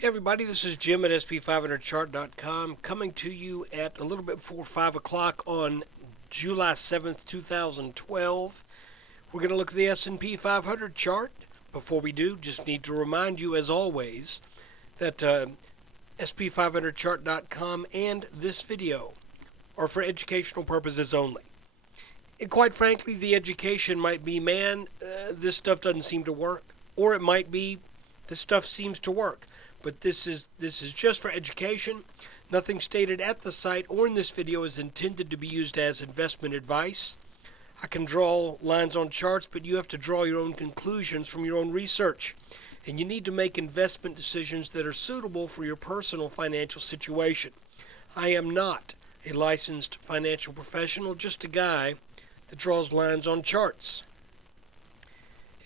Hey everybody, this is Jim at SP500chart.com coming to you at a little bit before 5 o'clock on July 7th, 2012. We're going to look at the S&P 500 chart. Before we do, just need to remind you as always that SP500chart.com and this video are for educational purposes only. And quite frankly, the education might be, this stuff doesn't seem to work. Or it might be, this stuff seems to work. But this is just for education. Nothing stated at the site or in this video is intended to be used as investment advice. I can draw lines on charts, but you have to draw your own conclusions from your own research. And you need to make investment decisions that are suitable for your personal financial situation. I am not a licensed financial professional, just a guy that draws lines on charts.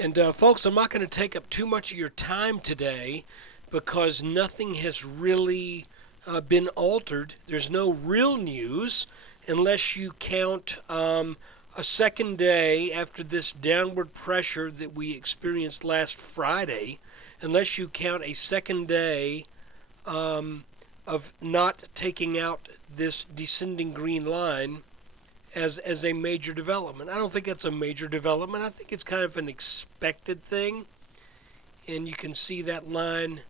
And folks, I'm not going to take up too much of your time today because nothing has really been altered. There's no real news unless you count a second day after this downward pressure that we experienced last Friday, unless you count a second day of not taking out this descending green line as a major development. I don't think that's a major development. I think it's kind of an expected thing. And you can see that line,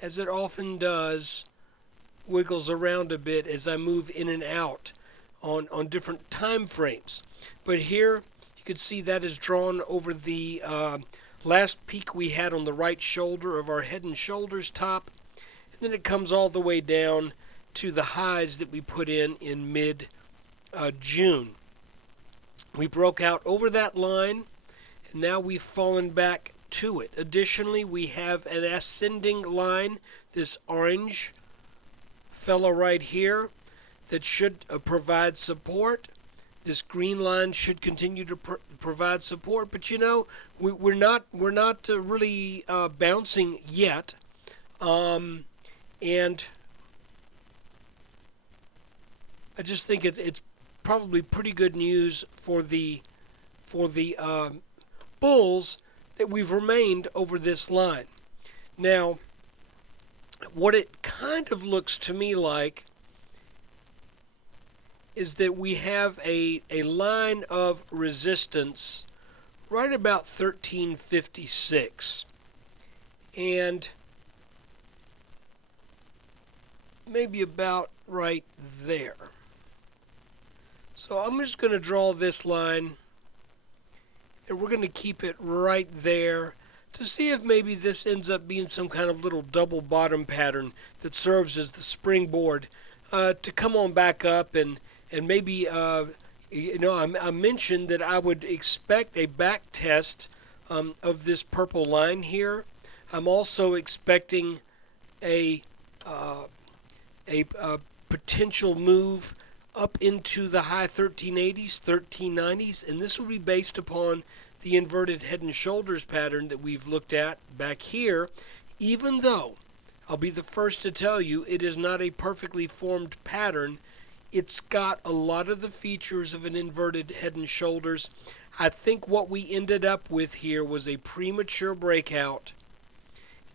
as it often does, wiggles around a bit as I move in and out on different time frames. But here you can see that is drawn over the last peak we had on the right shoulder of our head and shoulders top. And then it comes all the way down to the highs that we put in mid-June. We broke out over that line, and now we've fallen back to it. Additionally, we have an ascending line, this orange fella right here, that should provide support. This green line should continue to provide support, but you know, we're not really bouncing yet, and I just think it's probably pretty good news for the bulls that we've remained over this line. Now, what it kind of looks to me like is that we have a line of resistance right about 1356, and maybe about right there. So I'm just going to draw this line, and we're going to keep it right there to see if maybe this ends up being some kind of little double bottom pattern that serves as the springboard to come on back up, and maybe I mentioned that I would expect a back test of this purple line here. I'm also expecting a potential move up into the high 1380s, 1390s, and this will be based upon the inverted head and shoulders pattern that we've looked at back here, even though I'll be the first to tell you it is not a perfectly formed pattern. It's got a lot of the features of an inverted head and shoulders. I think what we ended up with here was a premature breakout.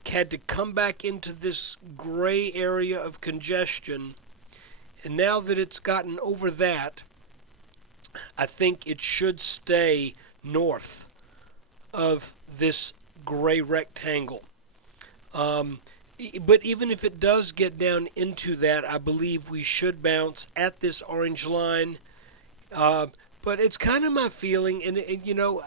Had to come back into this gray area of congestion. And now that it's gotten over that, I think it should stay north of this gray rectangle. But even if it does get down into that, I believe we should bounce at this orange line. But it's kind of my feeling, and you know,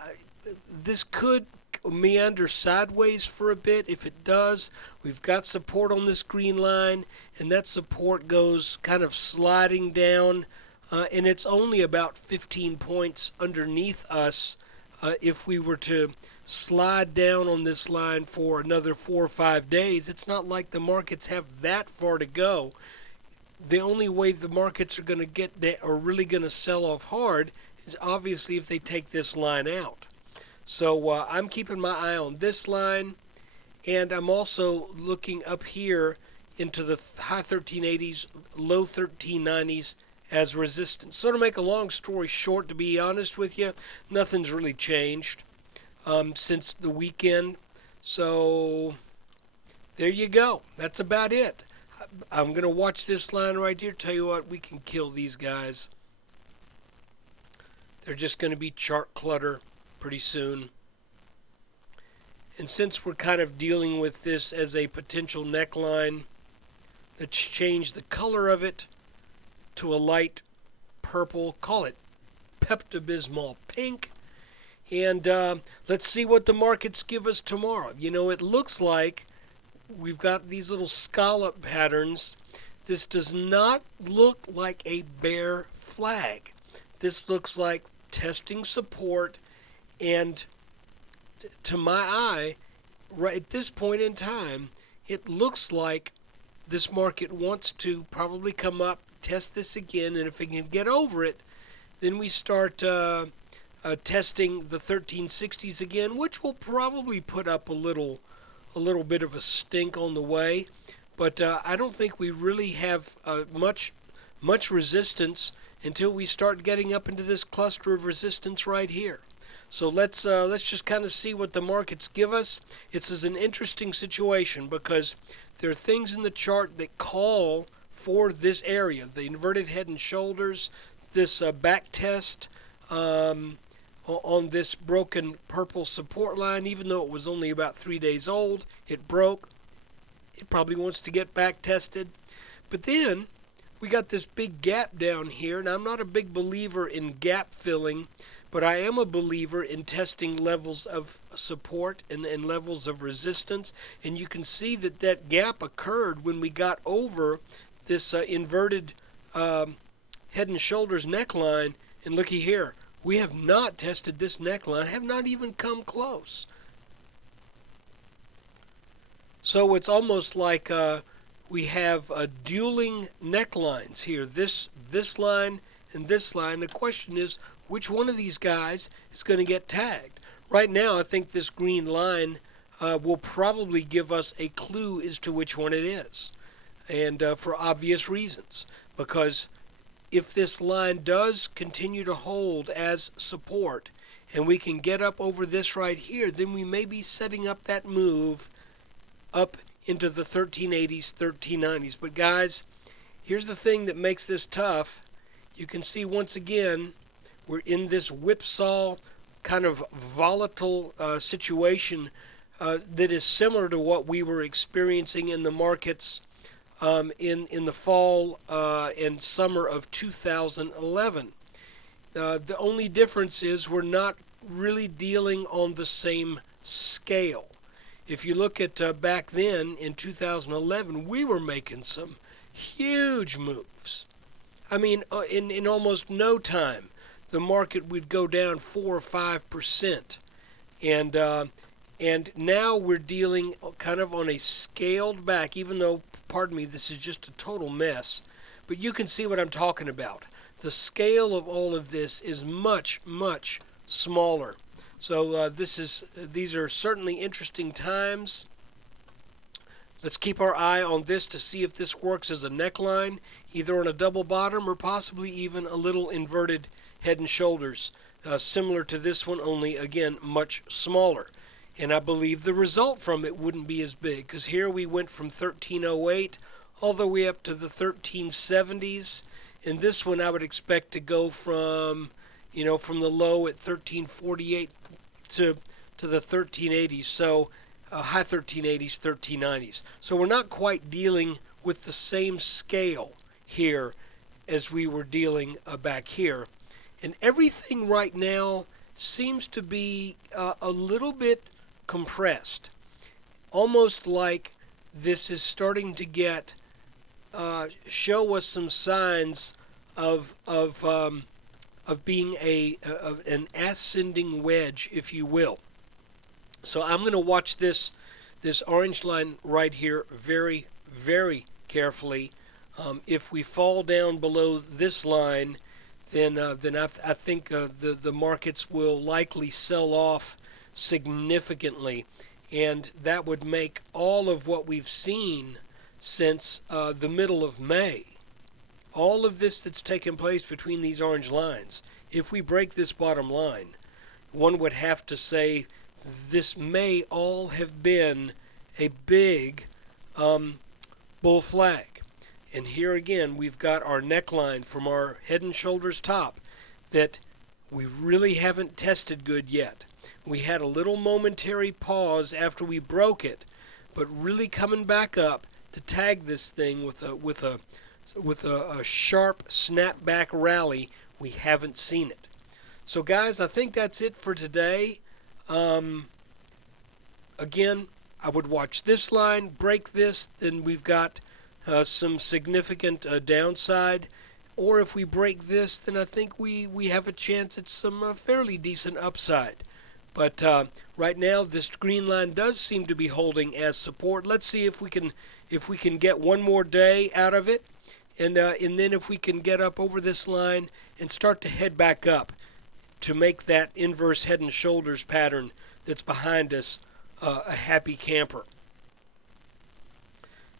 this could meander sideways for a bit. If it does, we've got support on this green line, and that support goes kind of sliding down, and it's only about 15 points underneath us. If we were to slide down on this line for another 4 or 5 days, it's not like the markets have that far to go. The only way the markets are going to get are really going to sell off hard is obviously if they take this line out. So I'm keeping my eye on this line, and I'm also looking up here into the high 1380s, low 1390s as resistance. So to make a long story short, to be honest with you, nothing's really changed since the weekend. So there you go. That's about it. I'm going to watch this line right here. Tell you what, we can kill these guys. They're just going to be chart clutter pretty soon. And since we're kind of dealing with this as a potential neckline, let's change the color of it to a light purple. Call it Pepto-Bismol pink. And let's see what the markets give us tomorrow. You know, it looks like we've got these little scallop patterns. This does not look like a bear flag. This looks like testing support, and to my eye, right at this point in time, it looks like this market wants to probably come up, test this again, and if it can get over it, then we start testing the 1360s again, which will probably put up a little bit of a stink on the way. But I don't think we really have much resistance until we start getting up into this cluster of resistance right here. So let's just kind of see what the markets give us. This is an interesting situation because there are things in the chart that call for this area, the inverted head and shoulders, this back test on this broken purple support line. Even though it was only about 3 days old, it broke. It probably wants to get back tested. But then we got this big gap down here, and I'm not a big believer in gap filling, but I am a believer in testing levels of support and levels of resistance. And you can see that that gap occurred when we got over this inverted head and shoulders neckline. And looky here, we have not tested this neckline, have not even come close. So it's almost like we have dueling necklines here, this line and this line. The question is, which one of these guys is going to get tagged? Right now, I think this green line will probably give us a clue as to which one it is, and for obvious reasons, because if this line does continue to hold as support and we can get up over this right here, then we may be setting up that move up into the 1380s, 1390s. But guys, here's the thing that makes this tough. You can see once again we're in this whipsaw kind of volatile situation that is similar to what we were experiencing in the markets in the fall and summer of 2011. The only difference is we're not really dealing on the same scale. If you look at back then in 2011, we were making some huge moves. I mean, in almost no time, the market would go down 4 or 5%, and now we're dealing kind of on a scaled back. Even though, pardon me, this is just a total mess, but you can see what I'm talking about. The scale of all of this is much, much smaller. So these are certainly interesting times. Let's keep our eye on this to see if this works as a neckline, either on a double bottom or possibly even a little inverted head and shoulders, similar to this one, only again much smaller. And I believe the result from it wouldn't be as big, because here we went from 1308 all the way up to the 1370s. And this one I would expect to go from, from the low at 1348 to the 1380s, so high 1380s, 1390s. So we're not quite dealing with the same scale here as we were dealing back here. And everything right now seems to be a little bit compressed, almost like this is starting to get show us some signs of being an ascending wedge, if you will. So I'm going to watch this orange line right here very, very carefully. If we fall down below this line, then I think the markets will likely sell off significantly, and that would make all of what we've seen since the middle of May, all of this that's taken place between these orange lines, if we break this bottom line, one would have to say this may all have been a big bull flag. And here again, we've got our neckline from our head and shoulders top that we really haven't tested good yet. We had a little momentary pause after we broke it, but really coming back up to tag this thing with a sharp snapback rally, we haven't seen it. So guys, I think that's it for today. Again, I would watch this line, break this, then we've got some significant downside. Or if we break this, then I think we have a chance at some fairly decent upside. But right now, this green line does seem to be holding as support. Let's see if we can get one more day out of it, and then if we can get up over this line and start to head back up to make that inverse head and shoulders pattern that's behind us a happy camper.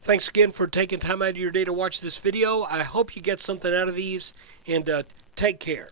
Thanks again for taking time out of your day to watch this video. I hope you get something out of these, and take care.